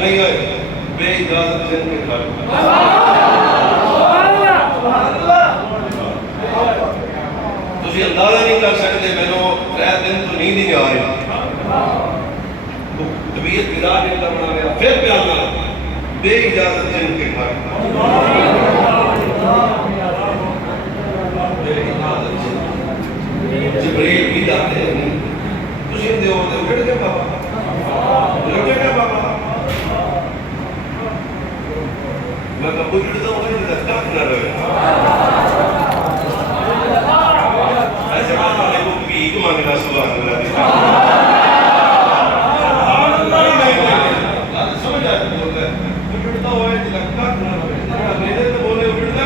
नहीं है बेइजाजत जिनके घर तुझे अंदाजा नहीं कर सकते मैंने 3 दिन तो नींद ही नहीं आ रही तबीयत गिरा के बना गया फिर प्यार ना बेइजाजत जिनके घर जिब्रील भी जाते हैं तुझे दे उठ के बाबा उठ के बाबा मैं कब उठता हूँ नहीं लगता ना रहे ऐसे बात वाले को भीख मांगना सुभान अल्लाह समझ आते लोग उठता हुआ लगता ना रहे तो बोले उठता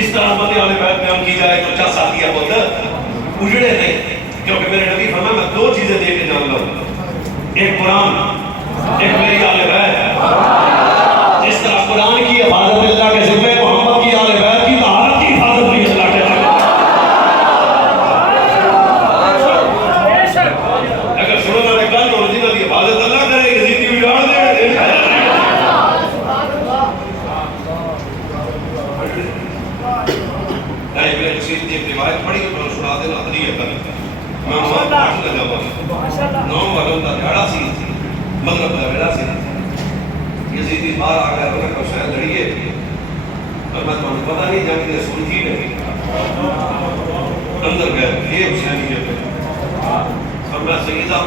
इस तरह मत वाले बैत में हम की जाए तो क्या साथी है पुत्र उजड़े नहीं क्योंकि मेरे नबी फरमाया मैं 2 चीजें दे के जाऊंगा एक कुरान एक मेरी आले बैत जिस तरह कुरान की हिफाजत अल्लाह के जिम्मे मोहम्मद की आले बैत की तहारत की हिफाजत भी अल्लाह के अगर सुनो ना कल ओरिजिनल की हिफाजत अल्लाह करे यजीदी बिगाड़ दे रिवायत पढ़ी तो सुना देना हदीयत मैं माशाल्लाह माशाल्लाह 9 वालों का ध्याड़ा सी मगरब का वेला सी यजीदी बाहर आ गया उन्हें कहा शायद लड़िए और मैं तुम्हें पता नहीं जानते सुनती नहीं अंदर गए ये हुसैनियत और मैं सईदा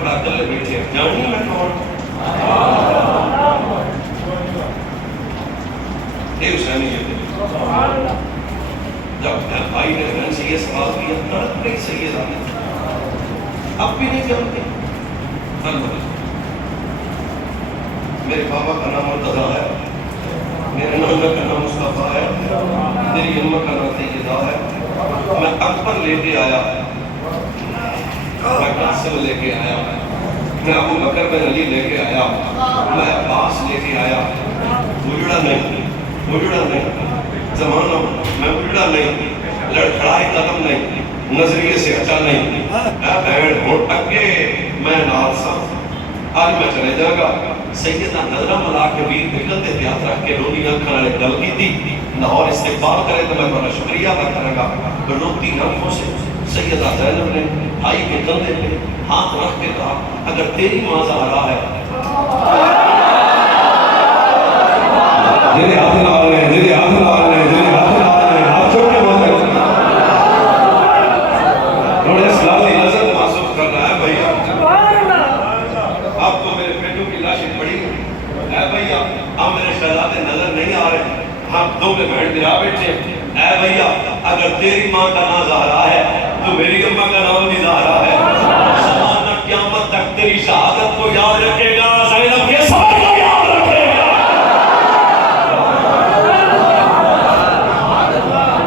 खड़ा कर ले बैठे जानी मैं कौन ये हुसैनियत जब भाई ने बहन से ये सवाल किया तड़प गई सैयदा अब भी नहीं जानते मेरे बाबा का नाम मुर्तजा है मेरे नाना का नाम मुस्तफा है मेरी अम्मा का नाम सैयदा है मैं अकबर लेके आया मैं कासिम लेके आया मैं अबू बकर बिन अली लेके आया मैं अब्बास लेके आया उजड़ा नहीं जमाना मैं उजड़ा नहीं लड़खड़ाए कदम नहीं नजरिए से हटा नहीं बहन हो अगे मैं नाल सा आज मैं चले जाऊंगा सैयदा नजरा मला के वीर बिकल ते हाथ रख के रोनी अखर वाले गल की लाहौर इस्तेकबाल करे तो मैं तुम्हारा शुक्रिया अदा करूंगा। रोती आंखों से सैयदा ज़ैनब ने भाई के कंधे पे हाथ रख के कहा, अगर तेरी मां ज़हरा है जिन्हें हाथ ला रहे हैं, जिन्हें हाथ ला रहे हैं, जिन्हें हाथ ला रहे हैं, हाथ छोड़ के बोल रहे हैं। थोड़े सलाह इज्जत महसूस कर रहा है भैया। अब तो मेरे बेटों की लाशें पड़ी है भैया। अब मेरे शहजादे नजर नहीं आ रहे, हम दो में बहन गिरा बैठे। ऐ भैया, अगर तेरी माँ का नाम ज़हरा है तो मेरी अम्मा का नाम भी ज़हरा